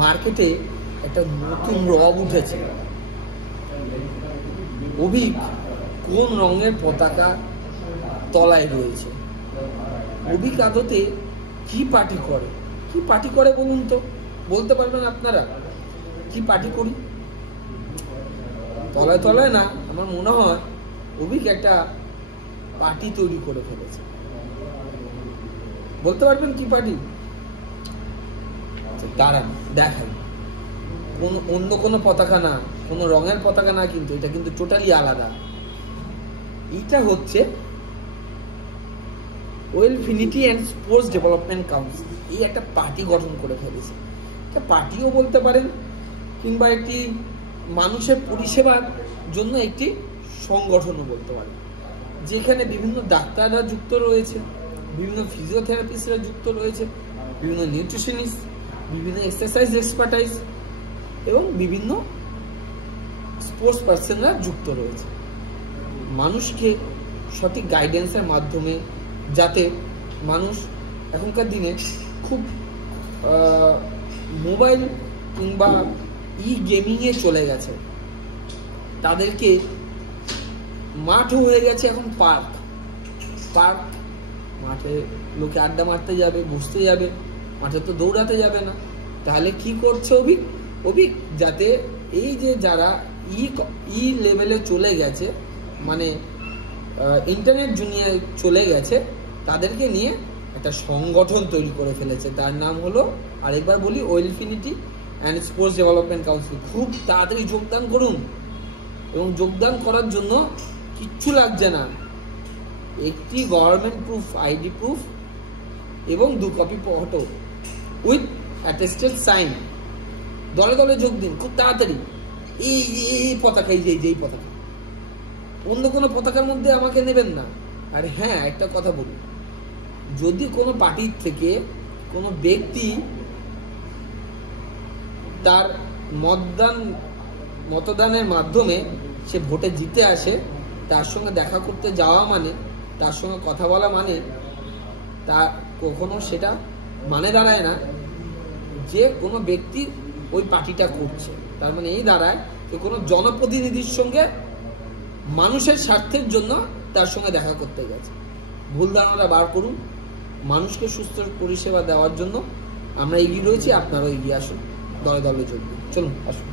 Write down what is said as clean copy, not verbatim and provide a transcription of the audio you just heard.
মার্কেটে একটা নতুন রব উঠেছে। অভিক কোন রঙের পতাকা তলায় রয়েছে? অভিক আদতে কি পার্টি করে বলুন তো, বলতে পারবেন আপনারা কি পার্টি করি? তলায় তলায় না, আমার মনে হয় অভিক একটা পার্টি তৈরি করে ফেলেছে। বলতে পারবেন কি পার্টি? দাঁড়ান দেখাই। অন্য কোনো পতাকা না, কোনো রঙের পতাকা না, কিন্তু এটা কিন্তু টোটালি আলাদা। এটা হচ্ছে ওয়েলফিনিটি অ্যান্ড স্পোর্টস ডেভেলপমেন্ট কাউন্সিল। এই একটা পার্টি গঠন করে ফেলেছে। এটা পার্টিও বলতে পারেন, কিংবা একটি মানুষের পরিষেবার জন্য একটি সংগঠনও বলতে পারেন, যেখানে বিভিন্ন ডাক্তাররা যুক্ত রয়েছে, বিভিন্ন ফিজিওথেরাপিস্টরা যুক্ত রয়েছে, বিভিন্ন নিউট্রিশনিস্ট, বিভিন্ন এক্সারসাইজ এক্সপার্টাইজ এবং বিভিন্ন স্পোর্টস পার্সনরা যুক্ত রয়েছে। মানুষকে সঠিক গাইডেন্সের মাধ্যমে, যাতে মানুষ এখনকার দিনে খুব মোবাইল কিংবা গেমিংয়ে চলে গেছে, তাদেরকে মাঠও হয়ে গেছে এখন পার্ক। মাঠে লোকে আড্ডা মারতে যাবে, বসতে যাবে, মাঠে তো দৌড়াতে যাবে না। তাহলে কি করছে অভিক? যাতে এই যে যারা লেভেলে চলে গেছে, মানে ইন্টারনেট দুনিয়ায় চলে গেছে, তাদেরকে নিয়ে একটা সংগঠন তৈরি করে ফেলেছে। তার নাম হলো, আরেকবার বলি, ওয়েলফিনিটি অ্যান্ড স্পোর্টস ডেভেলপমেন্ট কাউন্সিল। খুব তাড়াতাড়ি যোগদান করুন, এবং যোগদান করার জন্য কিচ্ছু লাগছে না। একটি গভর্নমেন্ট প্রুফ, আইডি প্রুফ এবং 2 copy photo with attested sign. দলে দলে যোগ দিন খুব তাড়াতাড়ি। এই পতাকা, এই পতাকা, অন্য কোনো পতাকার মধ্যে আমাকে নেবেন না। আর হ্যাঁ, একটা কথা বলি, যদি কোনো পার্টির থেকে কোনো ব্যক্তি তার মতদানের মাধ্যমে সে ভোটে জিতে আসে, তার সঙ্গে দেখা করতে যাওয়া মানে, তার সঙ্গে কথা বলা মানে, তা কখনো সেটা মানে দাঁড়ায় না যে কোনো ব্যক্তি ওই পার্টিটা করছে। তার মানে এই দাঁড়ায় যে কোনো জনপ্রতিনিধির সঙ্গে মানুষের স্বার্থের জন্য তার সঙ্গে দেখা করতে গেছে। ভুল ধারণাটা বার করুন। মানুষকে সুস্থ পরিষেবা দেওয়ার জন্য আমরা এগিয়ে রয়েছি, আপনারাও এগিয়ে আসুন, দলে দলে যোগ দিন। চলুন, আসুন।